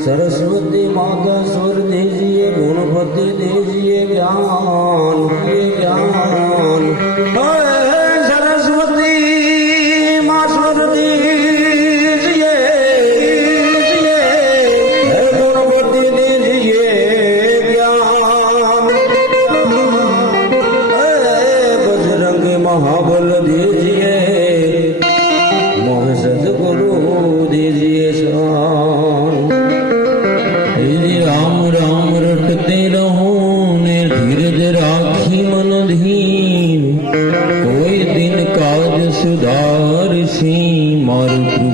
सरस्वती माता स्वर दीजिए, गुणपति दीजिए ज्ञान, ये ज्ञान। सरस्वती माँ स्वर दीजिए, गुणपति दीजिए ज्ञान। बजरंग महाबल दीजिए, मोह सदगुरु दीजिए शान। राम राम रटते रहो ने धीरज राखी मन धीर, कोई दिन काज सुधार सी मारु